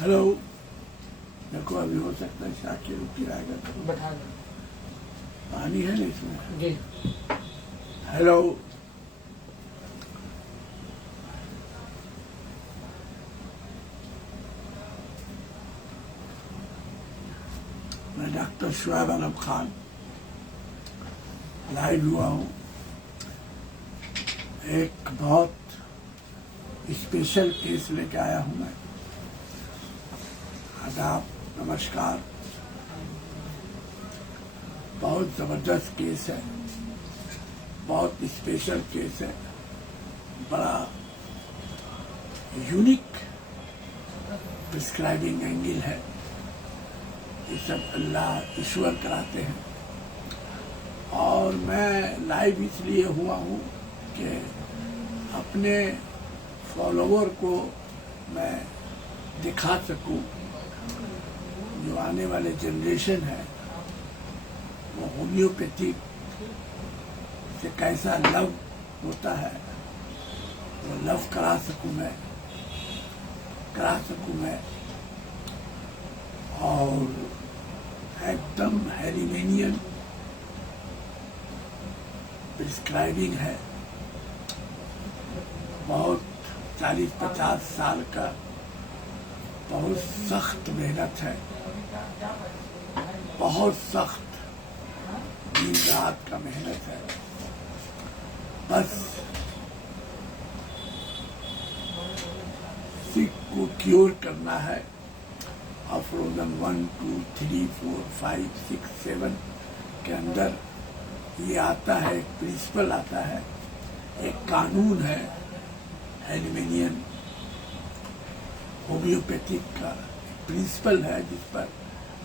Hello. देखो अभी हो सकता है शाकिर रुक आएगा तो बैठा दो। पानी है ना इसमें। जी हेलो। मैं डॉक्टर शुएब आलम खान लाइव हुआ हूँ। एक बहुत स्पेशल केस लेके आया हूँ मैं। आदाब, नमस्कार। बहुत जबरदस्त केस है, बहुत स्पेशल केस है, बड़ा यूनिक प्रिस्क्राइबिंग एंगल है। ये सब अल्लाह ईश्वर कराते हैं। और मैं लाइव इसलिए हुआ हूँ कि अपने फॉलोवर को मैं दिखा सकूं, जो आने वाले जनरेशन है वो होम्योपैथिक से कैसा लव होता है, वो लव करा सकूं मैं। और एकदम हेरिमेनियन प्रिस्क्राइबिंग है। बहुत 40-50 साल का बहुत सख्त मेहनत है, बहुत सख्त दिन रात का मेहनत है। बस सिक को क्योर करना है। और फ्रोजन 1, 2, 3, 4, 5, 6, 7 के अंदर ये आता है, एक प्रिंसिपल आता है, एक कानून है हेरिमेनियन होम्योपैथिक का प्रिंसिपल है, जिस पर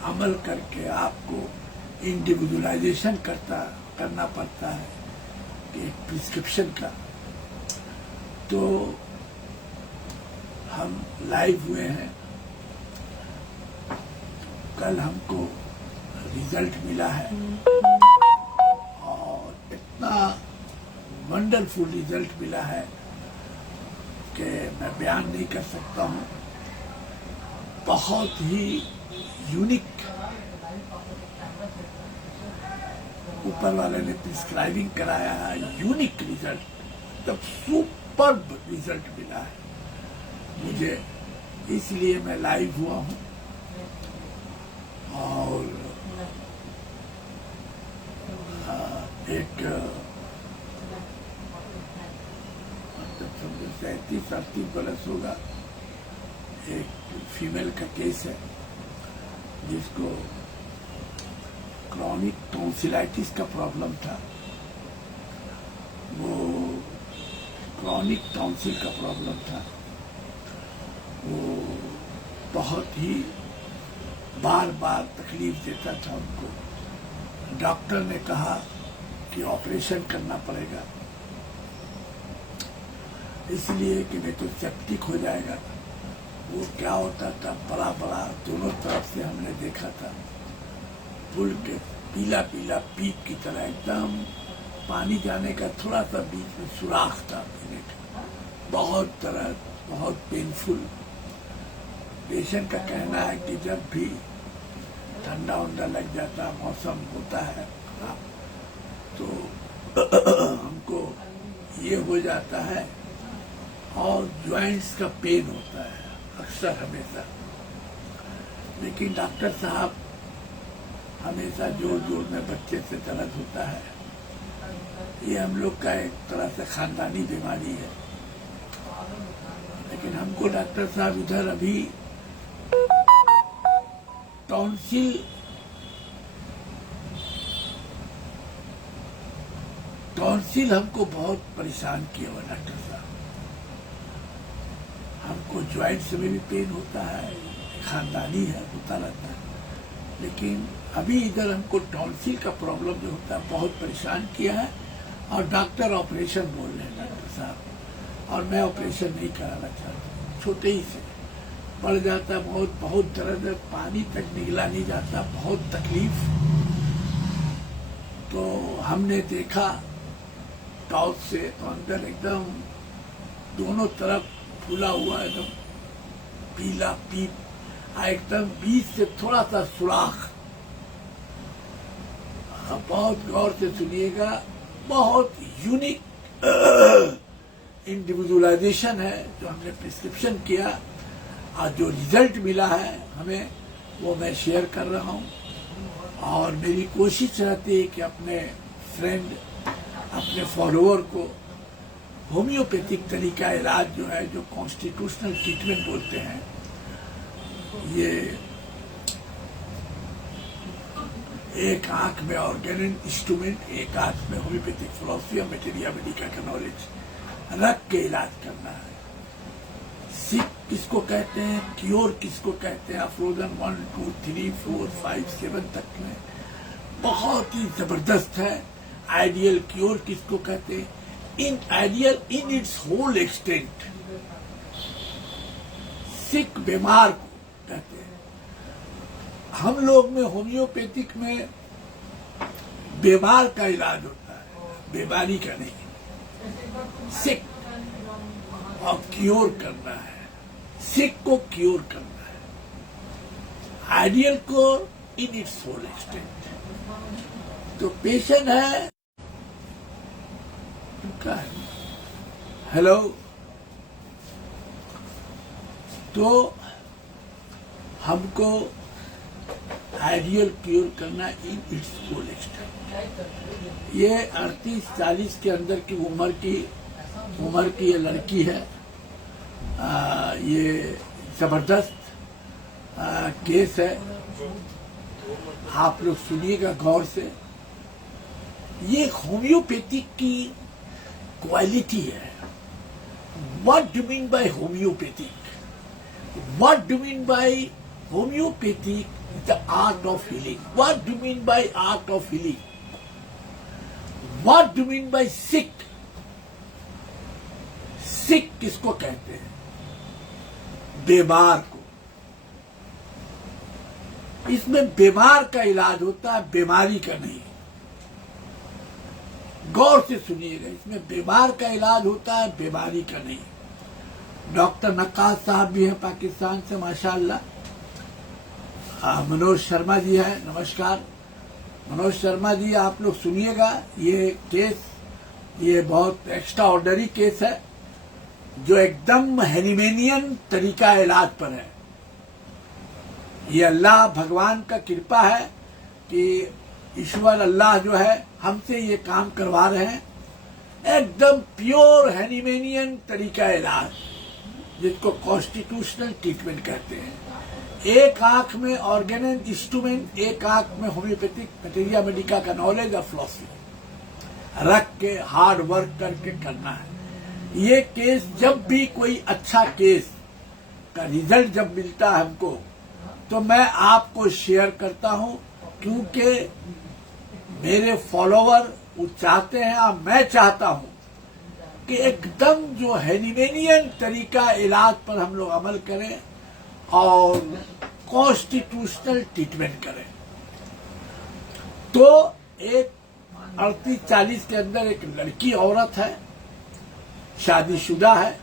अमल करके आपको इंडिविजुअलाइजेशन करना पड़ता है एक प्रिस्क्रिप्शन का। तो हम लाइव हुए हैं। कल हमको रिजल्ट मिला है और इतना वंडरफुल रिजल्ट मिला है कि मैं बयान नहीं कर सकता हूँ। बहुत ही यूनिक ऊपर वाले ने प्रिस्क्राइबिंग कराया है, यूनिक रिजल्ट, तब सुपर रिजल्ट मिला है मुझे। इसलिए मैं लाइव हुआ हूँ। और एक 37-38 बरस होगा, एक फीमेल का केस है जिसको क्रॉनिक टॉन्सिलाइटिस का प्रॉब्लम था। वो क्रॉनिक टॉन्सिल का प्रॉब्लम था। वो बहुत ही बार बार तकलीफ देता था उनको। डॉक्टर ने कहा कि ऑपरेशन करना पड़ेगा, इसलिए कि नहीं तो सेप्टिक हो जाएगा। वो क्या होता था, बड़ा बड़ा दोनों तरफ से हमने देखा था, फुल के पीला पीला पीप की तरह, एकदम पानी जाने का थोड़ा सा बीच में सुराख था पीने का। बहुत दर्द, बहुत पेनफुल। पेशेंट का कहना है कि जब भी ठंडा उंडा लग जाता, मौसम होता है खराब, तो हमको ये हो जाता है और जॉइंट्स का पेन होता है अक्सर हमेशा। लेकिन डॉक्टर साहब हमेशा जोर जोर में बच्चे से दर्द होता है, ये हम लोग का एक तरह से खानदानी बीमारी है। लेकिन हमको डॉक्टर साहब इधर अभी टॉन्सिल हमको बहुत परेशान किया हुआ डॉक्टर साहब। हमको ज्वाइंट्स में भी पेन होता है, खानदानी है, होता रहता है। लेकिन अभी इधर हमको टॉन्सिल का प्रॉब्लम जो होता है बहुत परेशान किया है। और डॉक्टर ऑपरेशन बोल रहे हैं डॉक्टर साहब, और मैं ऑपरेशन नहीं कराना चाहता। छोटे ही से बढ़ जाता, बहुत दर्द है, पानी तक निकला नहीं जाता, बहुत तकलीफ। तो हमने देखा टॉर्च से, तो अंदर एकदम दोनों तरफ फूला हुआ, एकदम पीला पीप एकदम बीच से थोड़ा सा सुराख। बहुत गौर से सुनिएगा, बहुत यूनिक इंडिविजुअलाइजेशन है जो हमने प्रिस्क्रिप्शन किया और जो रिजल्ट मिला है हमें, वो मैं शेयर कर रहा हूँ। और मेरी कोशिश रहती है कि अपने फ्रेंड, अपने फॉलोअर को होम्योपैथिक तरीका इलाज जो है, जो कॉन्स्टिट्यूशनल ट्रीटमेंट बोलते हैं, ये एक आंख में ऑर्गन इंस्ट्रूमेंट, एक आंख में होम्योपैथिक फिलॉसफी और मटेरिया मेडिका का नॉलेज रख के इलाज करना है। सिक किसको कहते हैं, क्योर किसको कहते हैं, अफ्रोजन 1, 2, 3, 4, 5, 7 तक में बहुत ही जबरदस्त है। आइडियल क्योर किसको कहते हैं, in ideal in its whole extent sick बीमार को कहते हैं। हम लोग में होम्योपैथिक में बीमार का इलाज होता है, बीमारी का नहीं। सिक और क्योर करना है, सिक को क्योर करना है। आइडियल को इन इट्स होल एक्सटेंट। तो पेशेंट है, हेलो, तो हमको आइडियल क्योर करना इन इट्स होल एक्सटेंट। ये 38-40 के अंदर की उम्र की ये लड़की है। ये जबरदस्त केस है, आप लोग सुनिएगा गौर से। ये होम्योपैथिक की क्वालिटी है। What do mean by homeopathic? What do mean by homeopathic? The art of healing. What do you mean by art of healing? What do you mean by sick? Sick किसको कहते हैं? बीमार को। इसमें बीमार का इलाज होता है, बीमारी का नहीं। गौर से सुनिएगा, इसमें बीमार का इलाज होता है, बीमारी का नहीं। डॉक्टर नक्काश साहब भी हैं पाकिस्तान से, माशाअल्लाह। मनोज शर्मा जी है, नमस्कार मनोज शर्मा जी। आप लोग सुनिएगा, ये केस, ये बहुत एक्स्ट्रा ऑर्डनरी केस है जो एकदम हैनिमेनियन तरीका इलाज पर है। ये अल्लाह भगवान का कृपा है कि ईश्वर अल्लाह जो है हमसे ये काम करवा रहे हैं। एकदम प्योर हैनिमेनियन तरीका इलाज, जिसको कॉन्स्टिट्यूशनल ट्रीटमेंट कहते हैं। एक आंख में ऑर्गन इंस्ट्रूमेंट, एक आंख में होम्योपैथिक मटेरिया मेडिका का नॉलेज और फिलॉसफी रख के हार्ड वर्क करके करना है। ये केस जब भी कोई अच्छा केस का रिजल्ट जब मिलता है हमको, तो मैं आपको शेयर करता हूं, क्योंकि मेरे फॉलोवर वो चाहते हैं और मैं चाहता हूं कि एकदम जो हैनिमेनियन तरीका इलाज पर हम लोग अमल करें और कॉन्स्टिट्यूशनल ट्रीटमेंट करें। तो एक 38-40 के अंदर एक लड़की औरत है, शादीशुदा है,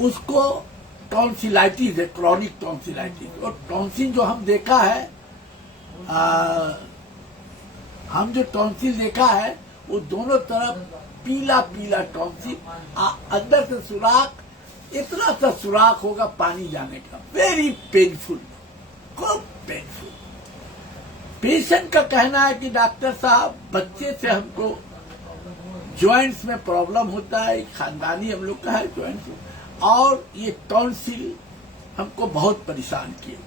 उसको टॉन्सिलाइटिस है, क्रॉनिक टॉन्सिलाइटिस। और टॉन्सिल जो हम देखा है, हम जो टॉन्सिल देखा है वो दोनों तरफ पीला पीला टॉन्सिल, अंदर से सुराख, इतना सा सुराख होगा पानी जाने का। वेरी पेनफुल, खूब पेनफुल। पेशेंट का कहना है कि डॉक्टर साहब, बच्चे से हमको जॉइंट्स में प्रॉब्लम होता है, खानदानी हम लोग का है जॉइंट्स, और ये टॉन्सिल हमको बहुत परेशान किया।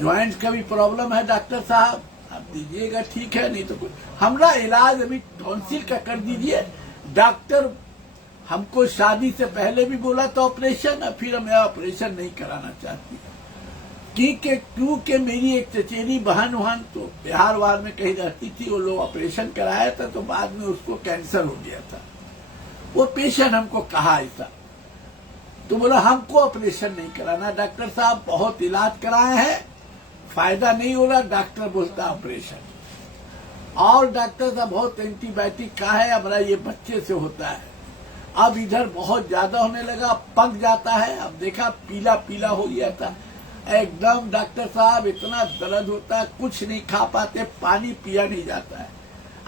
जॉइंट्स का भी प्रॉब्लम है डॉक्टर साहब, आप दीजिएगा, ठीक है, नहीं तो कुछ हमारा इलाज अभी टॉन्सिल का कर दीजिए। डॉक्टर हमको शादी से पहले भी बोला था ऑपरेशन, और फिर मैं ऑपरेशन नहीं कराना चाहती, क्योंकि मेरी एक चचेरी बहन तो बिहार वार में कहीं रहती थी, वो लोग ऑपरेशन कराया था, तो बाद में उसको कैंसर हो गया था। वो पेशेंट हमको कहा ऐसा, तो बोला हमको ऑपरेशन नहीं कराना। डॉक्टर साहब बहुत इलाज कराए हैं, फायदा नहीं हो रहा, डॉक्टर बोलता ऑपरेशन। और डॉक्टर साहब बहुत एंटीबायोटिक का है, हमारा ये बच्चे से होता है। अब इधर बहुत ज्यादा होने लगा, पक जाता है। अब देखा पीला पीला हो गया था एकदम। डॉक्टर साहब इतना दर्द होता है, कुछ नहीं खा पाते, पानी पिया नहीं जाता है।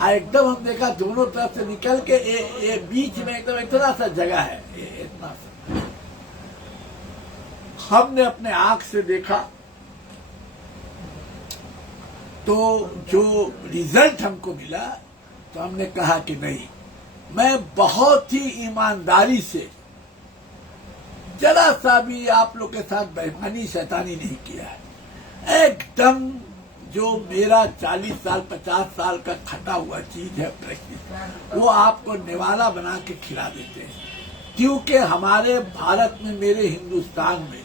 एकदम हम देखा दोनों तरफ से निकल के ये बीच में एकदम इतना सा जगह है, इतना सा। हमने अपने आंख से देखा तो जो रिजल्ट हमको मिला तो हमने कहा कि नहीं, मैं बहुत ही ईमानदारी से जरा सा भी आप लोग के साथ बेईमानी शैतानी नहीं किया है। एकदम जो मेरा 40 साल 50 साल का खटा हुआ चीज है प्रैक्टिस, वो आपको निवाला बना के खिला देते हैं। क्योंकि हमारे भारत में, मेरे हिंदुस्तान में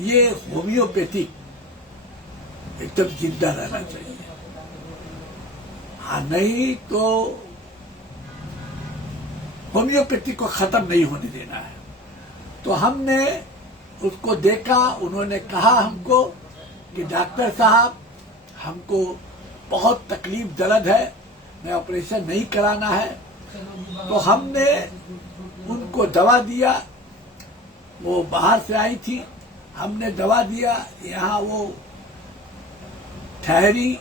ये होम्योपैथिक एकदम जिंदा रहना चाहिए। हाँ, नहीं तो होम्योपैथी को खत्म नहीं होने देना है। तो हमने उसको देखा, उन्होंने कहा हमको कि डॉक्टर साहब हमको बहुत तकलीफ दर्द है, मैं ऑपरेशन नहीं कराना है। तो हमने उनको दवा दिया, वो बाहर से आई थी, हमने दवा दिया, यहाँ वो ठहरी।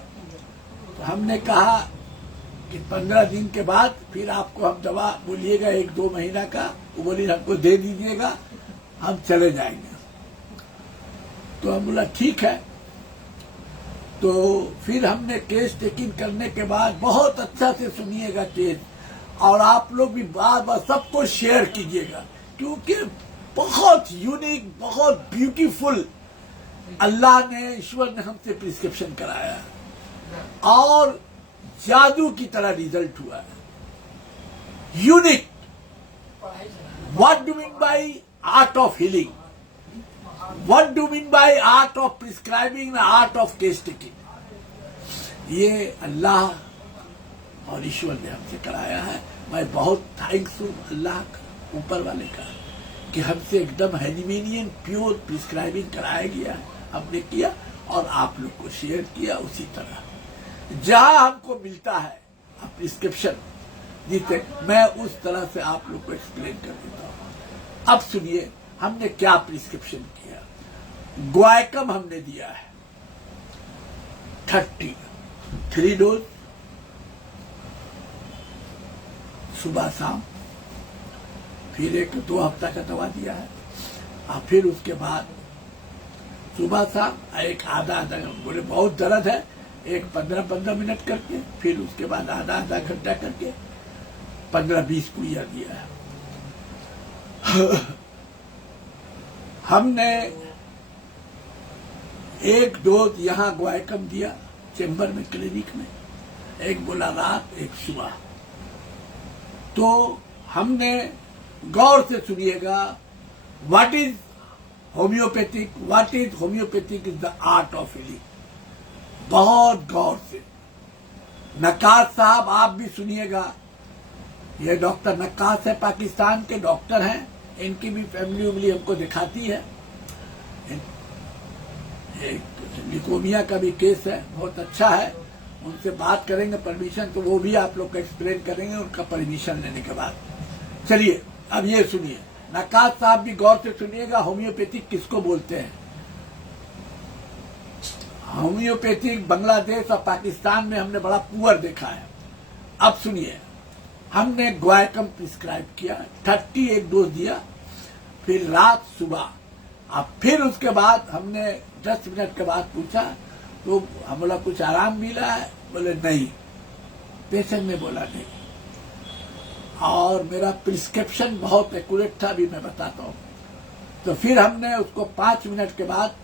तो हमने कहा कि 15 दिन के बाद फिर आपको हम दवा बोलिएगा 1-2 महीना का, वो बोली हमको दे दीजिएगा, हम चले जाएंगे। तो हम बोला ठीक है। तो फिर हमने केस टेकिंग करने के बाद, बहुत अच्छा से सुनिएगा केस, और आप लोग भी बार बार सबको शेयर कीजिएगा, क्योंकि बहुत यूनिक, बहुत ब्यूटीफुल अल्लाह ने, ईश्वर ने हमसे प्रिस्क्रिप्शन कराया और जादू की तरह रिजल्ट हुआ है। Unique. What do mean by art of healing? What do mean by art of prescribing, art of case taking? ये अल्लाह और ईश्वर ने हमसे कराया है। मैं बहुत थैंक्स हूं अल्लाह का, ऊपर वाले का, कि हमसे एकदम हैनिमेनियन प्योर प्रिस्क्राइबिंग कराया गया है, हमने किया और आप लोग को शेयर किया। उसी तरह जहां हमको मिलता है प्रिस्क्रिप्शन जिसे, मैं उस तरह से आप लोग को एक्सप्लेन कर देता हूं। अब सुनिए हमने क्या प्रिस्क्रिप्शन किया। ग्वाइकम हमने दिया है 3 डोज सुबह शाम, फिर एक 2 हफ्ता का दवा दिया है, और फिर उसके बाद सुबह शाम एक आधा बोले बहुत दर्द है, एक 15-15 मिनट करके, फिर उसके बाद आधा घंटा करके 15-20 पुड़िया दिया है। हमने एक डोज यहाँ ग्वाइकम दिया चेंबर में, क्लिनिक में, एक बोला रात, एक सुबह। तो हमने गौर से सुनिएगा, what is homeopathic? What is homeopathic is the art of healing. बहुत गौर से। नक्काश साहब आप भी सुनिएगा, ये डॉक्टर नक्काश है, पाकिस्तान के डॉक्टर हैं, इनकी भी फैमिली उमली हमको दिखाती है। एक लिकोमिया का भी केस है, बहुत अच्छा है, उनसे बात करेंगे परमिशन तो वो भी आप लोग को एक्सप्लेन करेंगे उनका परमिशन लेने के बाद। चलिए अब ये सुनिए, नक्काश साहब भी गौर से सुनिएगा, होम्योपैथिक किसको बोलते हैं। होम्योपैथिक बांग्लादेश और पाकिस्तान में हमने बड़ा पुअर देखा है। अब सुनिए, हमने ग्वाइकम प्रिस्क्राइब किया, 31 डोज दिया, फिर रात सुबह। अब फिर उसके बाद हमने 10 मिनट के बाद पूछा, तो हम बोला कुछ आराम मिला है? बोले नहीं। पेशेंट ने बोला नहीं। और मेरा प्रिस्क्रिप्शन बहुत एक्यूरेट था, अभी मैं बताता हूँ। तो फिर हमने उसको 5 मिनट के बाद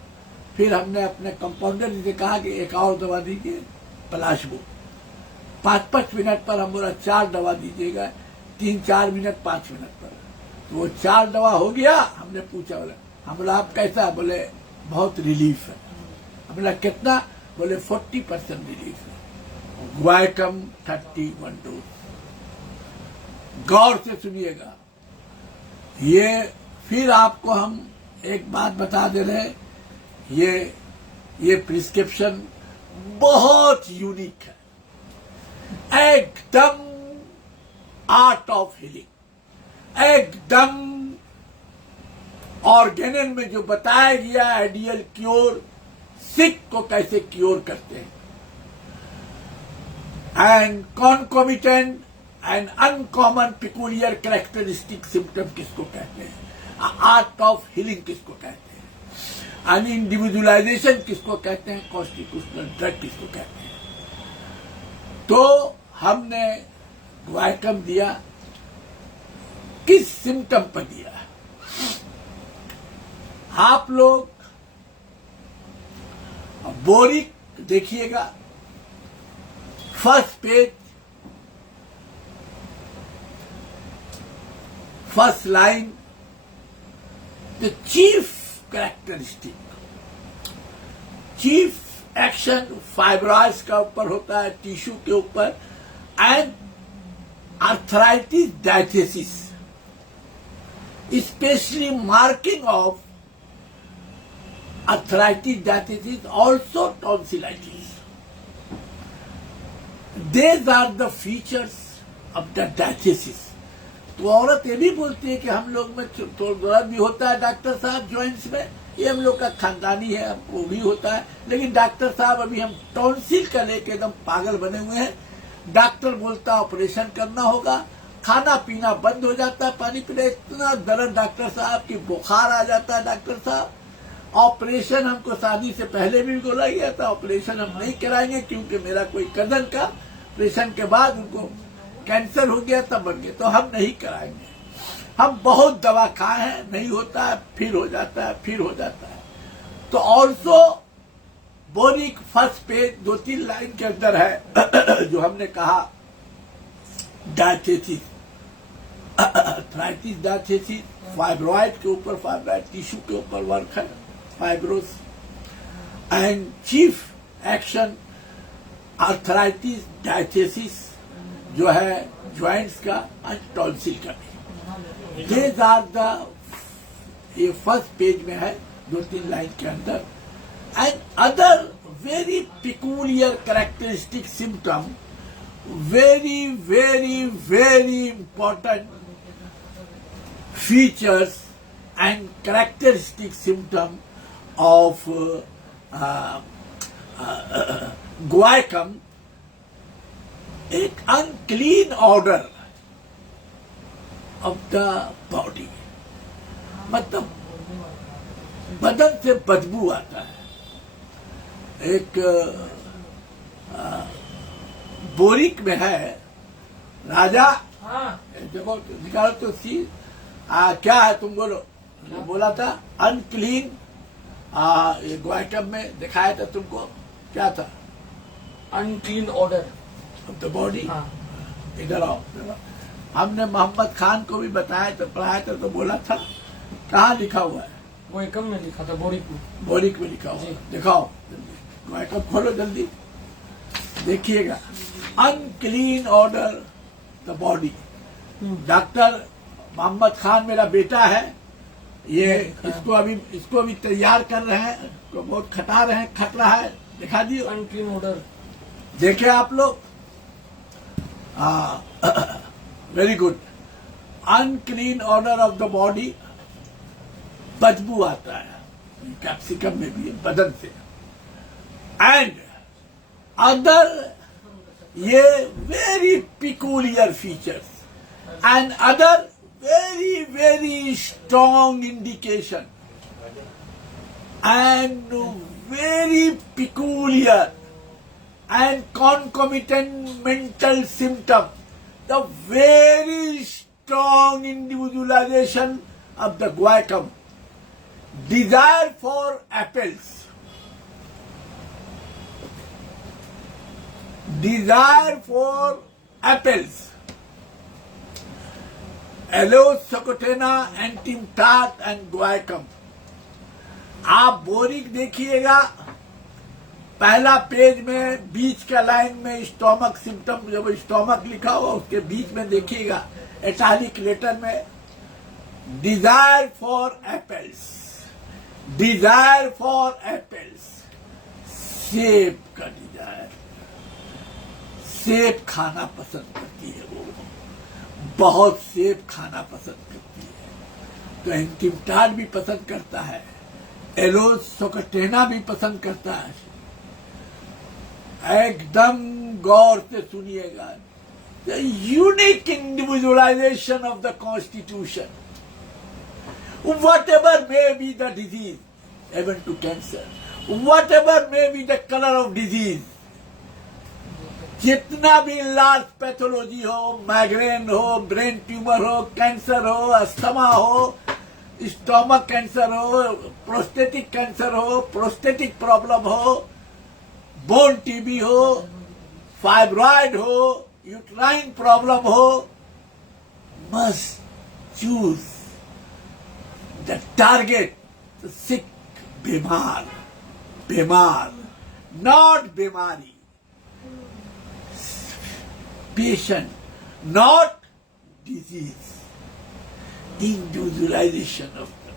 फिर हमने अपने कंपाउंडर जी से कहा कि एक और दवा दीजिए, प्लाज्मो। 5-5 मिनट पर हम बोला 4 दवा दीजिएगा, 3-4 मिनट 5 मिनट पर। तो वो 4 दवा हो गया। हमने पूछा, बोला हम बोला आप कैसा? बोले बहुत रिलीफ है। हम बोला कितना? बोले 40% रिलीफ है। Guaiacum 31 dose. गौर से सुनिएगा, ये फिर आपको हम एक बात बता दे रहे, ये प्रिस्क्रिप्शन बहुत यूनिक है, एकदम आर्ट ऑफ हीलिंग, एकदम ऑर्गेनन में जो बताया गया आइडियल क्योर, सिक को कैसे क्योर करते हैं, and concomitant and uncommon peculiar characteristic symptom किसको कहते हैं, आर्ट ऑफ हीलिंग किसको कहते हैं, एंड इंडिविजुअलाइजेशन किसको कहते हैं, कॉन्स्टिट्यूशनल ड्रग किसको कहते हैं। तो हमने वाइकम दिया, किस सिम्टम पर दिया। आप लोग बोरिक देखिएगा, first page, first line, the chief characteristic, chief action fibroids का ऊपर होता है, टिश्यू के ऊपर, and arthritis diathesis, specially marking of arthritis diathesis, also tonsillitis. These are the features of the diathesis. तो औरत ये भी बोलती है कि हम लोग में दर्द भी होता है डॉक्टर साहब जॉइंट्स में, ये हम लोग का खानदानी है, हमको भी होता है, लेकिन डॉक्टर साहब अभी हम टॉन्सिल का लेके एकदम पागल बने हुए हैं। डॉक्टर बोलता ऑपरेशन करना होगा, खाना पीना बंद हो जाता है, पानी पीना, इतना दर्द डॉक्टर साहब की बुखार आ जाता है डॉक्टर साहब। ऑपरेशन हमको शादी से पहले भी बोला गया था, ऑपरेशन हम नहीं कराएंगे क्योंकि मेरा कोई कजन का ऑपरेशन के बाद उनको कैंसर हो गया तब बन गया, तो हम नहीं कराएंगे। हम बहुत दवा खाए हैं, नहीं होता है, फिर हो जाता है, फिर हो जाता है। तो also boric first page 2-3 line के अंदर है जो हमने कहा डायथेसिस, आर्थराइटिस डायथेसिस, फाइब्रॉइड के ऊपर, फाइब्रॉइड टिश्यू के ऊपर वर्क है, fibrous, and chief action arthritis diathesis जो है ज्वाइंट्स का, एंड टॉन्सिल का भी। दीज आर द, ये फर्स्ट पेज में है 2-3 लाइन के अंदर। And other very peculiar characteristic symptom, very very very important features and characteristic symptom of guaiacum, एक unclean odor of the body, मतलब बदन से बदबू आता है। एक बोरिक में है, राजा देखो निकालो तो सी, क्या है तुम बोलो, बोला था अनक्लीन, ये गुआइकम में दिखाया था तुमको, क्या था, unclean order of the body. इधर आओ, हमने मोहम्मद खान को भी बताया था, पढ़ाया था, तो बोला था कहाँ लिखा हुआ है, गुआइकम में लिखा था, बोरिक में, बोरिक में लिखा हुआ है, दिखाओ गुआइकम खोलो जल्दी, देखिएगा, unclean order the body. Doctor Mohammad Khan मेरा बेटा है, ये इसको अभी तैयार कर रहे हैं, तो बहुत खटा रहे हैं, खट रहा है, दिखा दियो अनक्लीन ऑर्डर, देखे आप लोग, very good. Unclean order of the body, बदबू आता है, कैप्सिकम में भी है, बदन से, एंड अदर, ये very peculiar features, and other very very strong indication and very peculiar and concomitant mental symptom, the very strong individualization of the guaiacum, desire for apples, desire for apples, aloe socotrina, antim tart and guaiacum. आप Boericke देखिएगा, पहला page में बीच का line में stomach symptom, जब stomach लिखा हुआ उसके बीच में देखिएगा इटैलिक लेटर में desire for apples, desire for apples, सेब का डिजायर, सेब खाना पसंद करती है वो, बहुत सेब खाना पसंद करती है, तो एंटिमटाड भी पसंद करता है, एलोज सोकटेना भी पसंद करता है। एकदम गौर से सुनिएगा। The unique individualisation of the constitution, whatever may be the disease, even to cancer, whatever may be the color of disease, जितना भी लार्ज पैथोलॉजी हो, माइग्रेन हो, ब्रेन ट्यूमर हो, कैंसर हो, अस्थमा हो, स्टोमक कैंसर हो, प्रोस्टेटिक कैंसर हो, prostatic problem हो, बोन टीबी हो, फाइब्रॉइड हो, यूट्राइन प्रॉब्लम हो, मस्ट चूज द टारगेट सिक, बीमार, नॉट बीमारी, patient, not disease. Individualization of the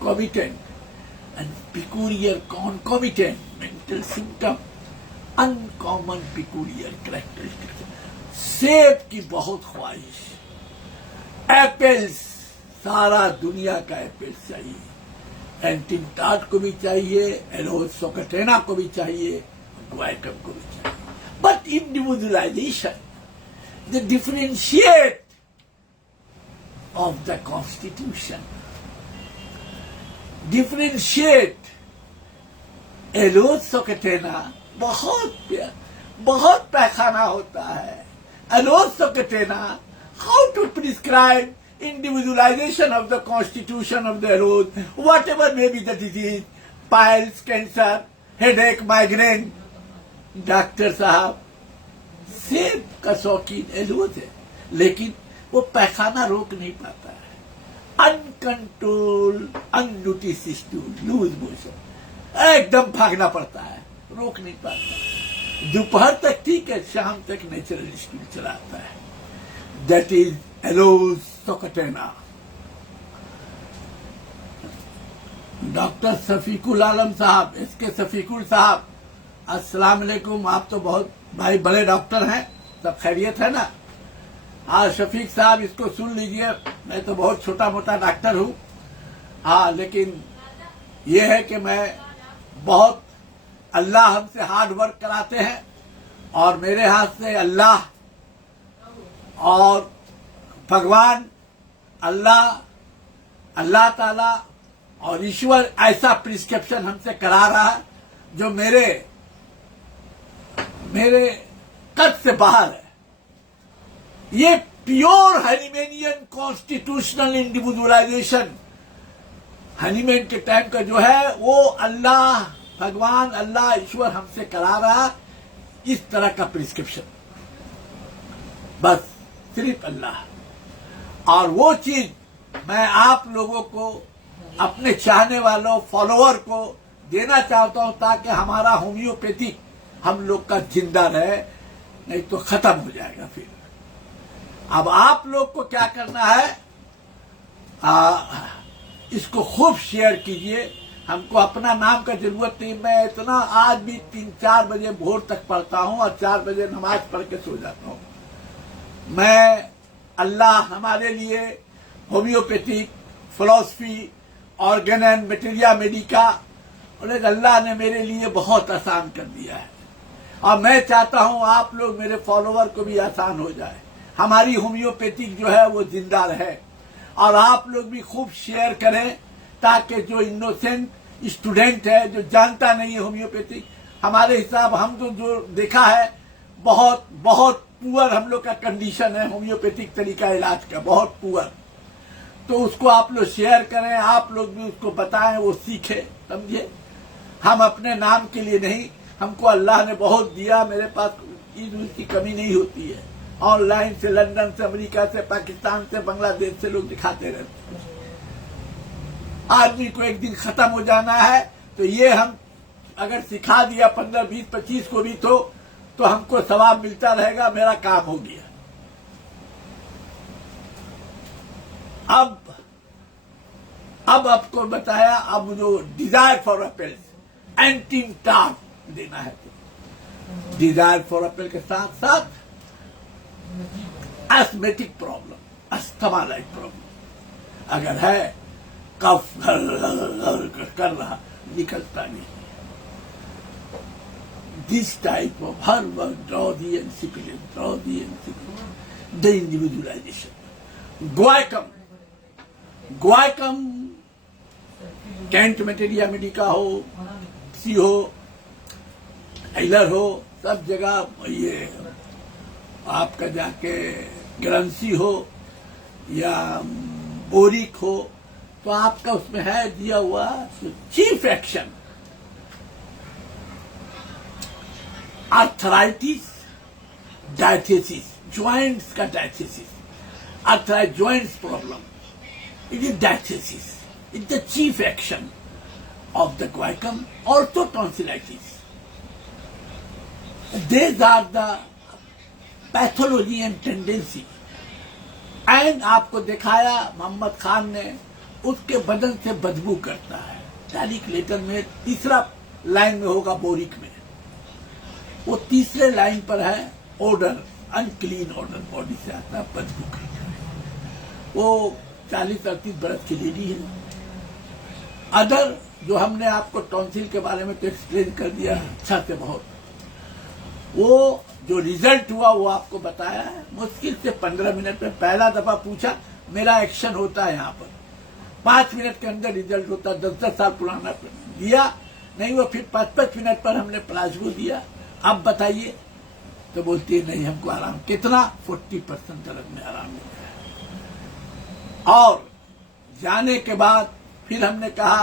concomitant and peculiar concomitant mental symptom, uncommon peculiar characteristics. सेब की बहुत ख्वाहिश, एप्पल्स, सारा दुनिया का एप्पल्स चाहिए, एंटिमटाड को भी चाहिए, एलोज सोकटेना को भी चाहिए, ग्वाइटम को भी चाहिए, but individualisation, the differentiate of the constitution, differentiate एलोज सोकटेना बहुत पैखाना होता है, एलोज सोकटेना, how to prescribe individualization of the constitution of the एलोज, whatever may be the disease, piles, cancer, headache, migraine, doctor साहब सेब का शौकीन एलोज है, लेकिन वो पैखाना रोक नहीं पाता है, अनकंट्रोल, अननोटिस लूज मोशन, एकदम भागना पड़ता है, रोक नहीं पाता। दोपहर तक ठीक है, शाम तक नेचुरल स्पीड चलाता है। That is aloes socotrina. Doctor Shafiqul Alam साहब, इसके शफीकुल साहब, अस्सलाम वालेकुम। आप तो बहुत भाई बड़े डॉक्टर हैं, सब खैरियत है ना? हाँ शफीक साहब, इसको सुन लीजिए, मैं तो बहुत छोटा मोटा डॉक्टर हूँ। हाँ, लेकिन ये है कि मैं बहुत, अल्लाह हमसे हार्ड वर्क कराते हैं और मेरे हाथ से अल्लाह और भगवान, अल्लाह ताला और ईश्वर ऐसा प्रिस्क्रिप्शन हमसे करा रहा है जो मेरे कद से बाहर है। ये प्योर हनीमेनियन कॉन्स्टिट्यूशनल इंडिविजुअलाइजेशन हनीमेन के टाइम का जो है, वो अल्लाह, भगवान, अल्लाह, ईश्वर हमसे करा रहा इस तरह का प्रिस्क्रिप्शन, बस सिर्फ अल्लाह। और वो चीज मैं आप लोगों को, अपने चाहने वालों, फॉलोअर को देना चाहता हूं, ताकि हमारा होम्योपैथी हम लोग का जिंदा रहे, नहीं तो खत्म हो जाएगा फिर। अब आप लोग को क्या करना है, इसको खूब शेयर कीजिए। हमको अपना नाम का जरूरत नहीं, मैं इतना आज भी 3-4 बजे भोर तक पढ़ता हूं और 4 बजे नमाज पढ़ के सो जाता हूं। मैं, अल्लाह हमारे लिए homeopathic, philosophy, organ and materia Medica, और अल्लाह ने मेरे लिए बहुत आसान कर दिया है। और मैं चाहता हूं आप लोग, मेरे फॉलोअर को भी आसान हो जाए, हमारी होम्योपैथिक जो है वो जिंदा रहे। और आप लोग भी खूब शेयर करें, ताकि जो इनोसेंट स्टूडेंट है, जो जानता नहीं है होम्योपैथिक, हमारे हिसाब, हम तो जो देखा है, बहुत बहुत पुअर हम लोग का कंडीशन है होम्योपैथिक तरीका इलाज का, बहुत पुअर। तो उसको आप लोग शेयर करें, आप लोग भी उसको बताएं, वो सीखे, समझे। हम अपने नाम के लिए नहीं, हमको अल्लाह ने बहुत दिया, मेरे पास चीज की कमी नहीं होती है। ऑनलाइन से, लंदन से, अमेरिका से, पाकिस्तान से, बांग्लादेश से लोग दिखाते रहते हैं। आदमी को एक दिन खत्म हो जाना है, तो ये हम अगर सिखा दिया 15, 20, 25 को भी, तो हमको सवाब मिलता रहेगा, मेरा काम हो गया। अब आपको बताया, अब जो डिजायर फॉर एप्पल्स, एंटिमटाड देना है, डिजायर फॉर एप्पल के साथ साथ asthmatic problem, asthma like problem अगर है, कफ कर रहा, निकलता नहीं। This type of hard work, draw the individualization. Guaiacum, Kent materia medica हो, सी हो, एलर हो, सब जगह ये आपका जाके ग्रंसी हो या बोरिक हो, तो आपका उसमें है दिया हुआ chief action arthritis, diathesis, joints का diathesis, arthrite joints problem, it is diathesis, it the chief action of the guaiacum, also tonsillitis. These are the pathology and tendency. And आपको दिखाया मोहम्मद खान ने, उसके बदन से बदबू करता है। तारीख लेटर में तीसरा लाइन में होगा बोरिक में, वो तीसरे लाइन पर है ऑर्डर, अनक्लीन ऑर्डर, बॉडी से आता है, बदबू करता है। वो 40-38 बरस की लेडी है। अदर जो हमने आपको टॉन्सिल के बारे में तो एक्सप्लेन कर दिया अच्छा से बहुत, वो जो रिजल्ट हुआ वो आपको बताया है। मुश्किल से 15 मिनट में पहला दफा पूछा, मेरा एक्शन होता है यहाँ पर, 5 मिनट के अंदर रिजल्ट होता है। 10-10 साल पुराना दिया नहीं, वो फिर 5-5 मिनट पर हमने प्लाज्मो दिया, अब बताइए, तो बोलती है नहीं हमको आराम। कितना? 40% दर्द में आराम मिल गया। और जाने के बाद फिर हमने कहा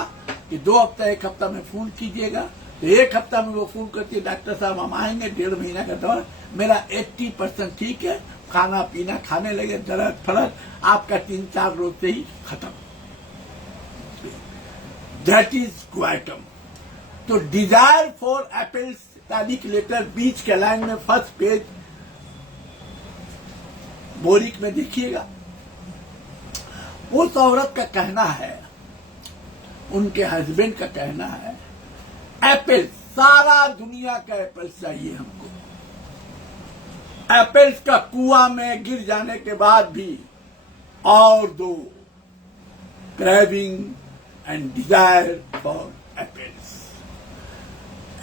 कि 2 हफ्ता 1 हफ्ता में फोन कीजिएगा, तो 1 हफ्ता में वो फोन करती है, डॉक्टर साहब हम आएंगे, 1.5 महीना का दौर, मेरा 80% ठीक है, खाना पीना खाने लगे, दर्द फर्क आपका 3-4 रोज से ही खत्म। That is guaiacum। तो डिजायर फॉर एप्पल्स, तारीख लेटर बीच के लाइन में फर्स्ट पेज बोरिक में देखिएगा। उस औरत का कहना है, उनके हस्बैंड का कहना है, एप्पल, सारा दुनिया का एप्पल चाहिए हमको। एप्पल्स का कुआं में गिर जाने के बाद भी और 2, craving and desire for apples,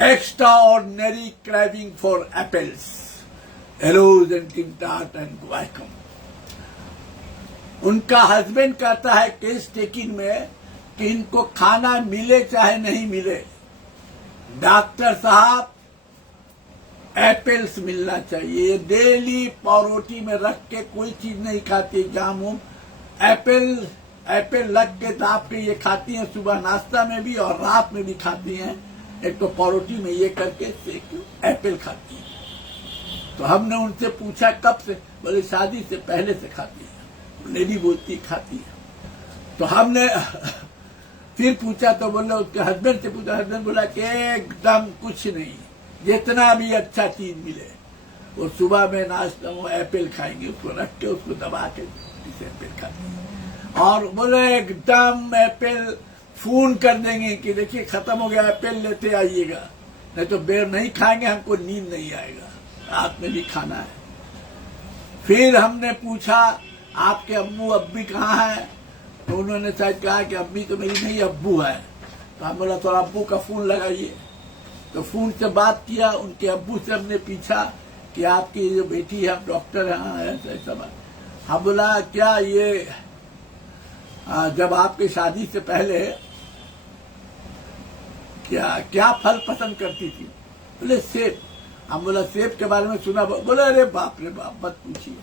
extraordinary craving for apples, aloes and timtat and guaiacum। उनका हस्बैंड कहता है केस टेकिंग में कि इनको खाना मिले चाहे नहीं मिले, डॉक्टर साहब एप्पल्स मिलना चाहिए। डेली पावरोटी में रख के कोई चीज नहीं खाती, जामुन एप्पल लग के दाब के ये खाती हैं, सुबह नाश्ता में भी और रात में भी खाती हैं। एक तो पावरोटी में ये करके एप्पल खाती है। तो हमने उनसे पूछा कब से, बोले शादी से पहले से खाती है। लेडी बोलती खाती है। तो हमने फिर पूछा तो बोले, उसके हस्बैंड से पूछा, हस्बैंड बोला कि एकदम कुछ नहीं, जितना भी अच्छा चीज मिले वो सुबह में नाश्ता वो एप्पल खाएंगे, उसको रख के उसको दबा के एप्पल खाएंगे। और बोले एकदम एप्पल फोन कर देंगे कि देखिए खत्म हो गया, एप्पल लेते आइएगा, नहीं तो बेर नहीं खाएंगे, हमको नींद नहीं आएगा, रात में भी खाना है। फिर हमने पूछा आपके अम्मू अब्बी कहाँ है, तो उन्होंने शायद कहा कि अम्मी तो मेरी नहीं, अब्बू है। तो हम बोला थोड़ा अब्बू का फोन लगाइए। तो फोन से बात किया, उनके अब्बू से हमने पूछा कि आपकी जो बेटी है, आप डॉक्टर हैं, ऐसा बात। हम बोला क्या ये जब आपकी शादी से पहले क्या फल पसंद करती थी? बोले सेब। हम बोला सेब के बारे में सुना? बोले अरे बाप रे बाप मत पूछिए,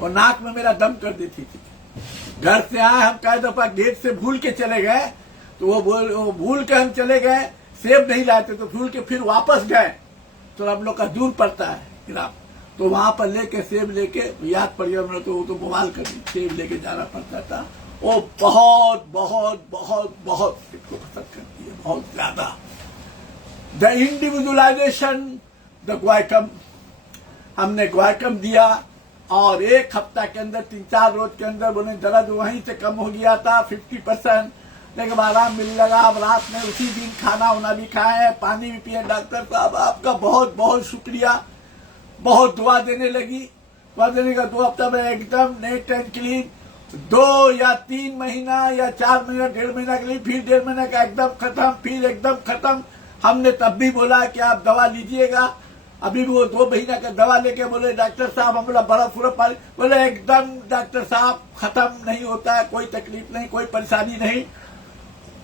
और नाक में मेरा दम कर देती थी। घर से आए हम कई दफा गेट से भूल के चले गए, तो वो भूल के हम चले गए, सेब नहीं लाते, तो भूल के फिर वापस गए, तो हम लोग का दूर पड़ता है ग्राम, तो वहां पर लेके सेब लेके याद पड़ गया मेरा, तो वो तो बवाल कर दी, सेब लेके जाना पड़ता था। वो बहुत बहुत बहुत बहुत इसको पसंद करती है, बहुत ज्यादा। द इंडिविजुअलाइजेशन, द guaiacum, हमने guaiacum दिया और 1 हफ्ता के अंदर 3-4 रोज के अंदर बोले दर्द वहीं से कम हो गया था 50%, लेकिन आराम मिलने लगा। अब रात में उसी दिन खाना वाना भी खाए, पानी भी पिए। डॉक्टर साहब आपका बहुत बहुत शुक्रिया, बहुत दुआ देने लगी। दुआ देने का 2 हफ्ता में एकदम नेट एंड क्लीन 2 या 3 महीना या 4 महीना 1.5 महीना के लिए, फिर 1.5 महीना का एकदम खत्म, फिर एकदम खत्म। हमने तब भी बोला कि आप दवा लीजिएगा। अभी भी वो 2 महीना का दवा लेके बोले डॉक्टर साहब, हम बोला बर्फ उर्फ पानी, बोले एकदम डॉक्टर साहब खत्म नहीं होता है, कोई तकलीफ नहीं, कोई परेशानी नहीं।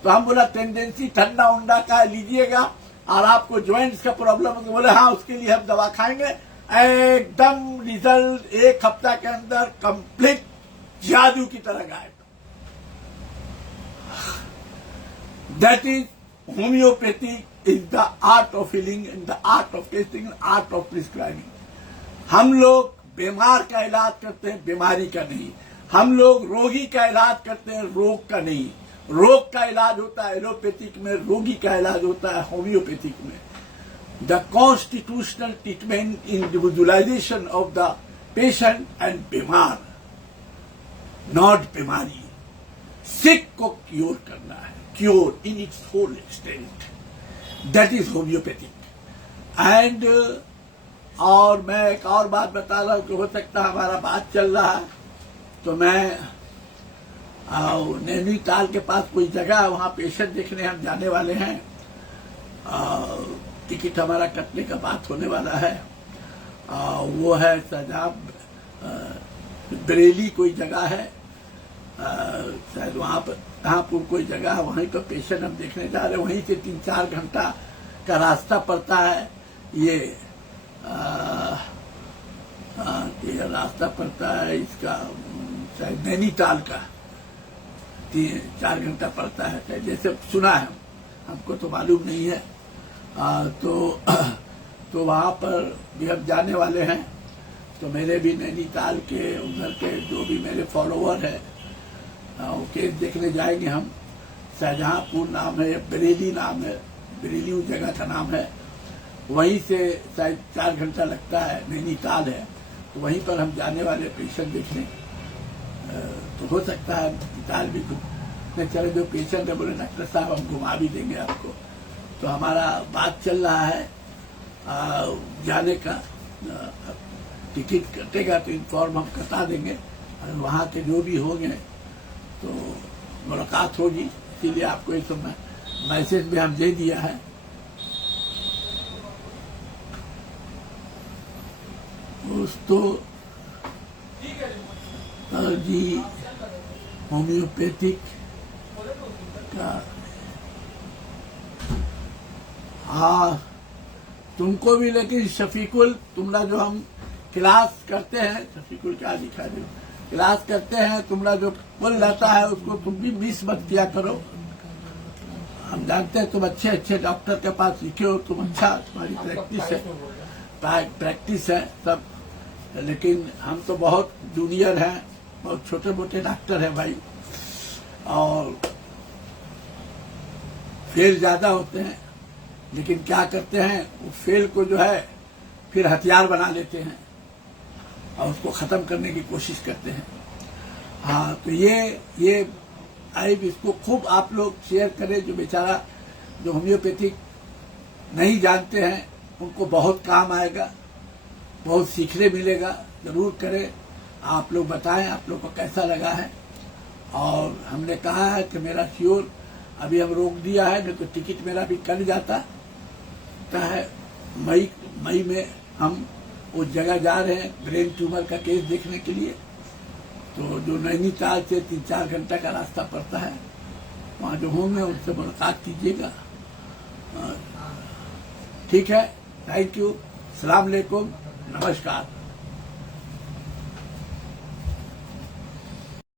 तो हम बोला टेंडेंसी ठंडा उंडा का लीजिएगा, और आपको ज्वाइंट्स का प्रॉब्लम है, बोले हाँ उसके लिए हम दवा खाएंगे। एकदम रिजल्ट 1 हफ्ता के अंदर कंप्लीट जादू की तरह गायब। That is homeopathy is the art of healing and the art of testing and art of prescribing. हम लोग बीमार का इलाज करते हैं, बीमारी का नहीं। हम लोग रोगी का इलाज करते हैं, रोग का नहीं। रोग का इलाज होता है एलोपैथिक में, रोगी का इलाज होता है होम्योपैथिक में। The constitutional treatment individualization of the patient and बीमार, नॉट बीमारी। सिक को क्योर करना है, cure in its whole extent, that is homeopathic. And और मैं एक और बात बता रहा हूं कि हो सकता है हमारा बात चल रहा है तो मैं नैनीताल के पास कोई जगह है, वहां पेशेंट देखने हम जाने वाले हैं। टिकट हमारा कटने का बात होने वाला है। वो है सजाब बरेली कोई जगह है, शायद वहां पर जहांपुर कोई जगह है, वहीं पर पेशेंट हम देखने जा रहे हैं। वहीं से 3-4 घंटा का रास्ता पड़ता है। ये रास्ता पड़ता है इसका शायद नैनीताल का 3-4 घंटा पड़ता है, जैसे सुना है, हमको तो मालूम नहीं है। तो वहां पर भी हम जाने वाले हैं। तो मेरे भी नैनीताल के उधर के जो भी मेरे फॉलोअर है वो केस देखने जाएंगे हम। शाहजहांपुर नाम है, बरेली नाम है, बरेली उस जगह का नाम है। वहीं से शायद 4 घंटा लगता है, नैनीताल है, तो वहीं पर हम जाने वाले पेशेंट देखने। तो हो सकता है नैनीताल भी में चले जो पेशेंट है, बोले डॉक्टर साहब हम घुमा भी देंगे आपको। तो हमारा बात चल रहा है जाने का। टिकट कटेगा तो इन्फॉर्म हम कटा देंगे, और वहाँ के जो भी होंगे तो मुलाकात होगी। इसीलिए आपको इस समय मैसेज भी हम दे दिया है। दोस्तों जी होम्योपैथिक का तुमको भी, लेकिन शफीकुल तुमरा जो हम क्लास करते हैं, शफीकुल क्या दिखा दो, क्लास करते हैं, तुमरा जो पुल रहता है उसको तुम भी मिस मत किया करो। हम जानते हैं तुम अच्छे डॉक्टर के पास सीखे हो, तुम अच्छा तुम्हारी प्रैक्टिस है सब, लेकिन हम तो बहुत जूनियर हैं, बहुत छोटे मोटे डॉक्टर हैं भाई, और फेल ज्यादा होते हैं। लेकिन क्या करते हैं, वो फेल को जो है फिर हथियार बना लेते हैं और उसको खत्म करने की कोशिश करते हैं। हाँ, तो ये आइब इसको खूब आप लोग शेयर करें। जो बेचारा जो होम्योपैथिक नहीं जानते हैं उनको बहुत काम आएगा, बहुत सीखने मिलेगा। जरूर करें, आप लोग बताएं आप लोग को कैसा लगा है। और हमने कहा है कि मेरा श्योर अभी हम रोक दिया है, नहीं तो टिकट मेरा भी कट जाता है। मई में हम उस जगह जा रहे हैं ब्रेन ट्यूमर का केस देखने के लिए। तो जो नैनीताल से 3-4 घंटा का रास्ता पड़ता है, वहाँ जो होंगे उनसे मुलाकात कीजिएगा। ठीक है, थैंक यू, अस्सलाम वालेकुम, नमस्कार।